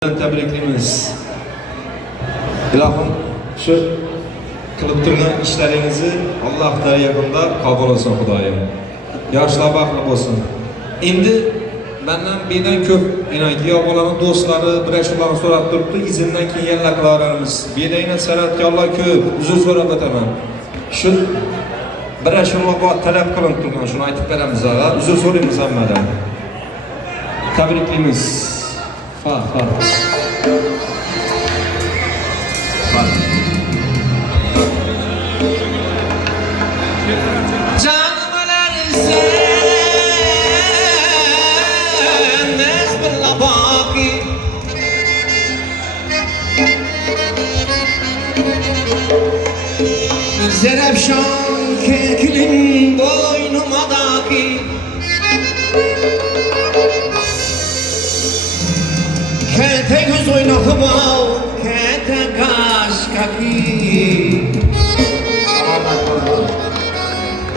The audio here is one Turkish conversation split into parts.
Tebriklaymiz. İlohim şu qilib turgan ishlaringizni Alloh tarafida qabul qilsin Xudoyim. Yoshlar baxtli bo'lsin. Endi mendan birdan ko'p inaki o'g'illarning do'stlari birashlarni so'rab turibdi, izindan keyin yalla qilaveramiz. Birdan san'atkorlar ko'p, uzr so'rab o'taman. Shu birashlarga talab qilinib turgan, shuni aytib beramiz ha. Uzr so'raymiz hammadan. Tabriklaymiz. Fa. Canım ölerse nezbirla baki Zerefşan kekilin boynumadaki Kete göz oynatıp al, kete kaş kaki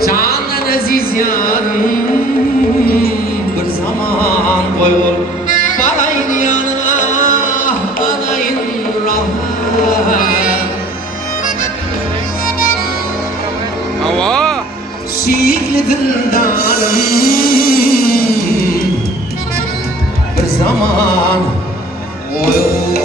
Canan aziz yarım bir zaman koyul Barayın yanına, barayın rahat Hava! Şiikli dildarım bir zaman koyul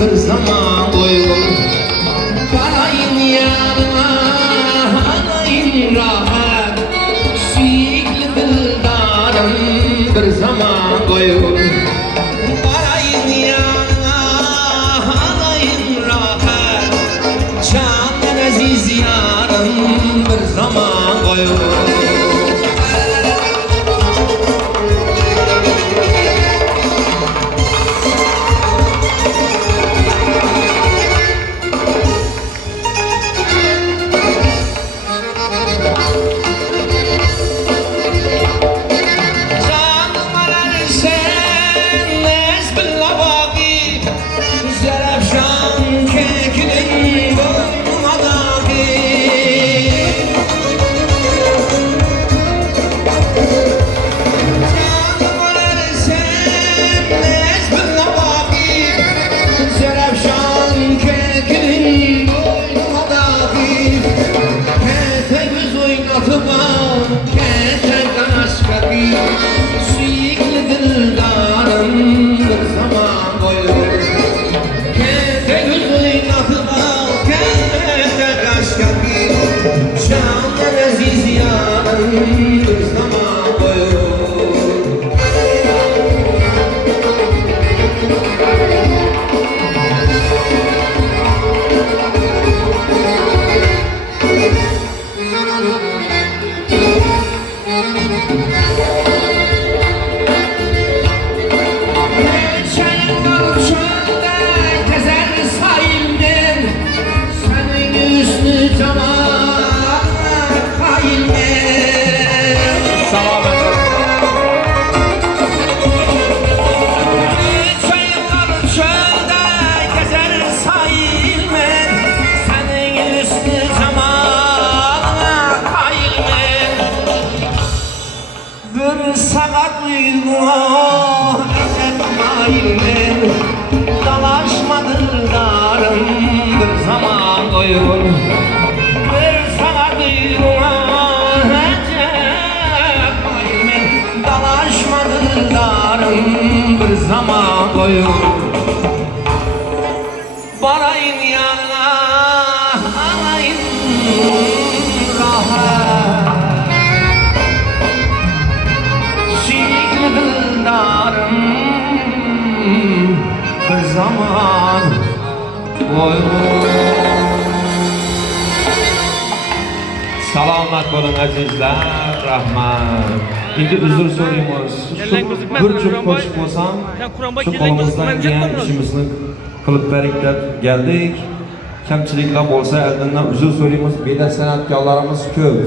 bir zaman koyun Barayın yanına alayın rahat Şiikli dildarım bir zaman koyun Barayın yanına alayın rahat Canan aziz yarım bir zaman koyun Sakat uygula edep mailmen Dalaşmadır darım bir zaman koyun Bir sakat uygula edep mailmen Dalaşmadır darım bir zaman koyun Barayın yanına alayın rahat bir zaman koyun Selamat olun azizler, rahmat Endi uzr so'raymiz. Bir juft qo'shiq bo'lsam, shu qo'limizdan kelgan ishimizni qilib berik deb keldik. Kamchiliklar bo'lsa, oldindan uzr so'raymiz. Beda san'atkorlarimiz ko'p.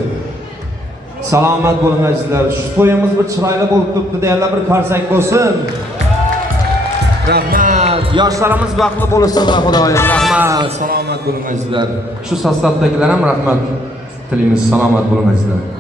Salomat bo'linglar. Shu to'yimiz bir chiroyli bo'lib turibdi deganlar bir qarsak bo'lsin. Rahmat. Yoshlarimiz baxtli bo'lsinlar, Xudoyim. Rahmat. Salomat bo'linglar. Shu sostavdagilar ham rahmat tilaymiz. Salomat bo'linglar.